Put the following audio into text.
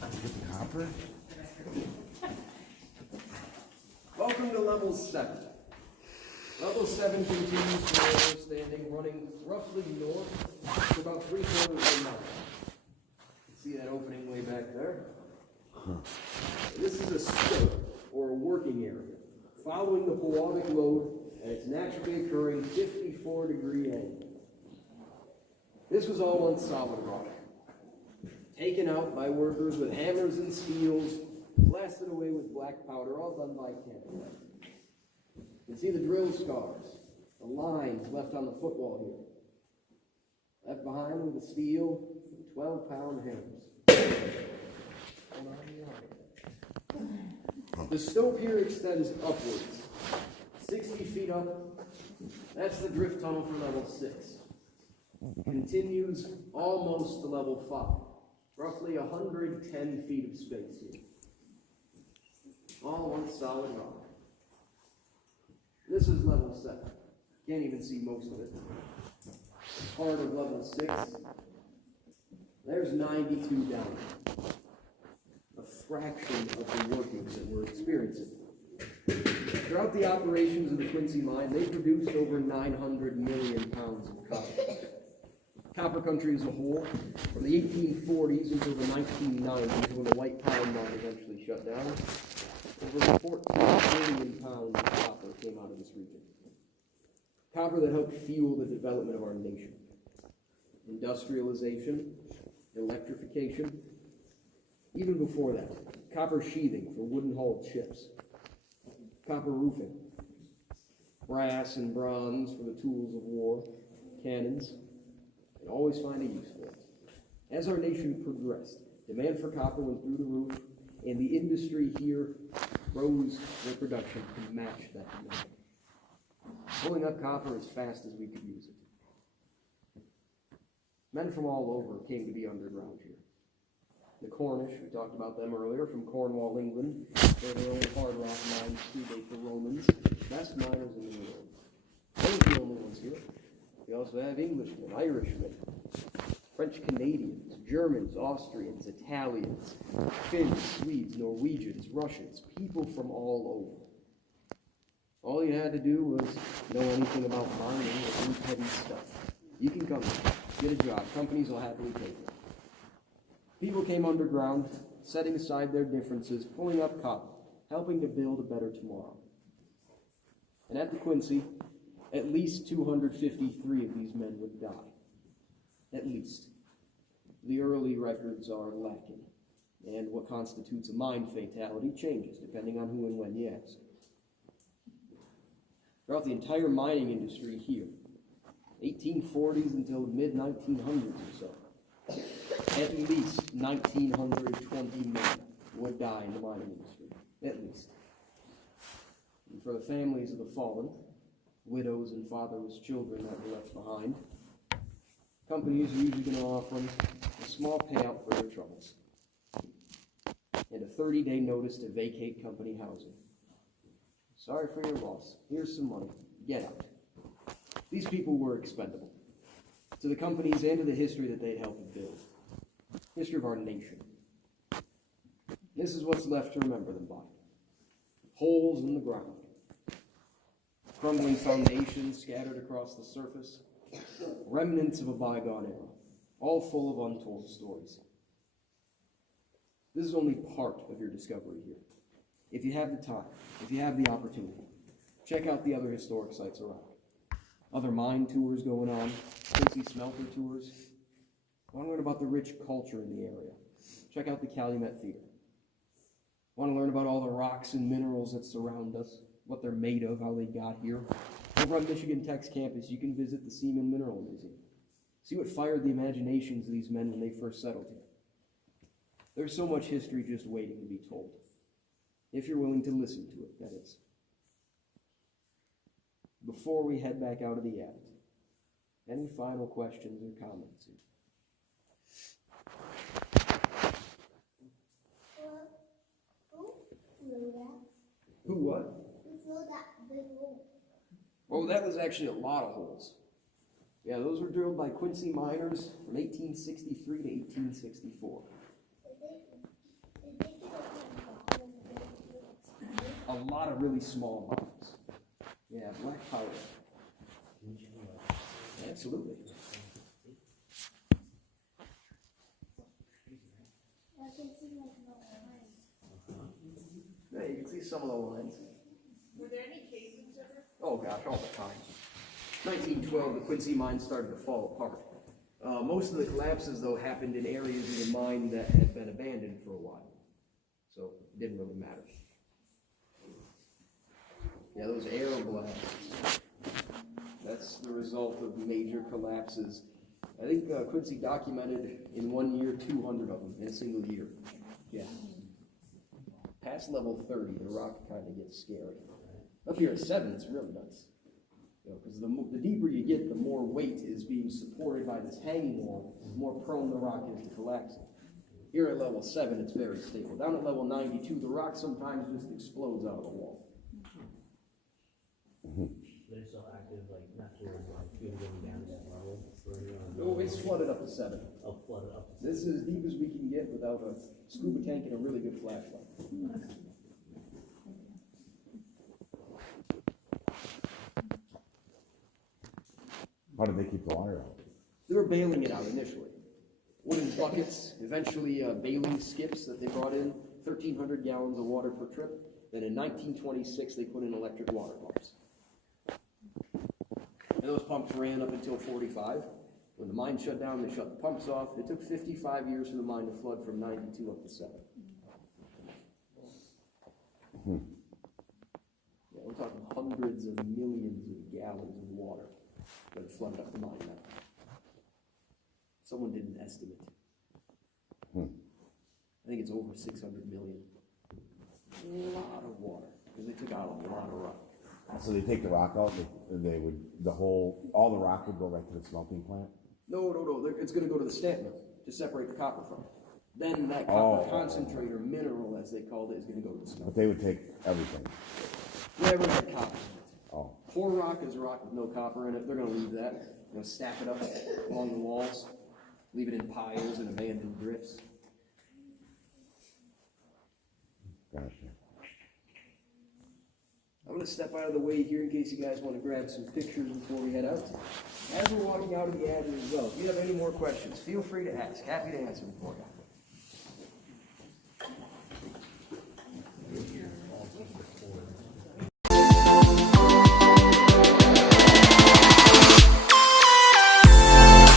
Copper? Welcome to Level 7. Level 7 continues for standing, running roughly north for about 3/4 of a mile. See that opening way back there? This is a stope, or a working area, following the Pewabic lode at its naturally occurring 54-degree angle. This was all once solid rock, taken out by workers with hammers and steels, blasted away with black powder, all done by candlelight. You can see the drill scars, the lines left on the footwall here. Left behind with the steel, 12-pound hammers. The stope here extends upwards, 60 feet up. That's the drift tunnel for level 6. Continues almost to level 5. Roughly 110 feet of space here. All one solid rock. This is level 7. Can't even see most of it. Part of level 6. There's 92 down. A fraction of the workings that we're experiencing. Throughout the operations of the Quincy mine, they produced over 900 million pounds of copper. Copper country as a whole, from the 1840s until the 1990s, when the White Pine mine eventually shut down, over 14 billion pounds of copper came out of this region. Copper that helped fuel the development of our nation. Industrialization, electrification. Even before that, copper sheathing for wooden-hulled ships. Copper roofing. Brass and bronze for the tools of war, cannons. And always find a use for it. As our nation progressed, demand for copper went through the roof, and the industry here rose their production to match that demand. Pulling up copper as fast as we could use it. Men from all over came to be underground here. The Cornish, we talked about them earlier, from Cornwall, England. They're their own hard rock mines, predate the Romans. Best miners in the world. They ain't the only ones here. We also have Englishmen, Irishmen, French Canadians, Germans, Austrians, Italians, Finns, Swedes, Norwegians, Russians, people from all over. All you had to do was know anything about mining or do petty stuff. You can come here, get a job. Companies will happily pay you. People came underground, setting aside their differences, pulling up copper, helping to build a better tomorrow. And at the Quincy, at least 253 of these men would die. At least. The early records are lacking, and what constitutes a mine fatality changes depending on who and when you ask. Throughout the entire mining industry here, 1840s until the mid-1900s or so, at least 1,920 men would die in the mining industry. At least. And for the families of the fallen, widows and fatherless children that were left behind, companies are usually going to offer them a small payout for their troubles and a 30-day notice to vacate company housing. Sorry for your loss. Here's some money. Get out. These people were expendable to the companies and to the history that they helped build. History of our nation. This is what's left to remember them by. Holes in the ground. Crumbling foundations scattered across the surface. Remnants of a bygone era. All full of untold stories. This is only part of your discovery here. If you have the time, if you have the opportunity, check out the other historic sites around. Other mine tours going on, Quincy smelter tours. Want to learn about the rich culture in the area? Check out the Calumet Theater. Want to learn about all the rocks and minerals that surround us, what they're made of, how they got here? Over on Michigan Tech's campus, you can visit the Seaman Mineral Museum. See what fired the imaginations of these men when they first settled here. There's so much history just waiting to be told. If you're willing to listen to it, that is. Before we head back out of the attic, any final questions or comments? Who what? Who filled that big hole? Oh, that was actually a lot of holes. Yeah, those were drilled by Quincy miners from 1863 to 1864. lot of really small mines. Yeah, black powder. Absolutely. I can see like no lines. Yeah, you can see some of the lines. Were there any casings ever? Oh gosh, all the time. 1912, the Quincy mine started to fall apart. Most of the collapses, though, happened in areas of the mine that had been abandoned for a while. So it didn't really matter. Yeah, those air blasts. That's the result of major collapses. I think Quincy documented in 1 year 200 of them in a single year. Yeah. Past level 30, the rock kind of gets scary. Up here at 7, it's really nice. Because the deeper you get, the more weight is being supported by this hanging wall, the more prone the rock is to collapsing. Here at level 7, it's very stable. Down at level 92, the rock sometimes just explodes out of the wall. They're still active, like, not sure, like, you're going down to that level, or you're on. Oh, it's flooded up to 7. Oh, flooded up. This is as deep as we can get without a scuba tank and a really good flashlight. How did they keep the water out? They were bailing it out initially. Wooden buckets, eventually bailing skips that they brought in, 1,300 gallons of water per trip. Then in 1926, they put in electric water pumps. And those pumps ran up until 45. When the mine shut down, they shut the pumps off. It took 55 years for the mine to flood from 92 up to 7. Yeah, we're talking hundreds of millions of gallons of water that have flooded up the mine now. Someone did an estimate. I think it's over 600 million. A lot of water, because they took out a lot of rock. So they take the rock out, they would, all the rock would go right to the smelting plant? No, it's gonna go to the stamp mill to separate the copper from it. Then that copper concentrate or mineral, as they called it, is gonna go to the smelter. But they would take everything? Whatever had copper in it. Oh, Poor rock is rock with no copper in it, they're gonna leave that. They're gonna stack it up along the walls, leave it in piles and abandoned drifts. gotcha. I'm gonna step out of the way here in case you guys wanna grab some pictures before we head out. As we're walking out of the admin as well, if you have any more questions, feel free to ask. Happy to answer them for you.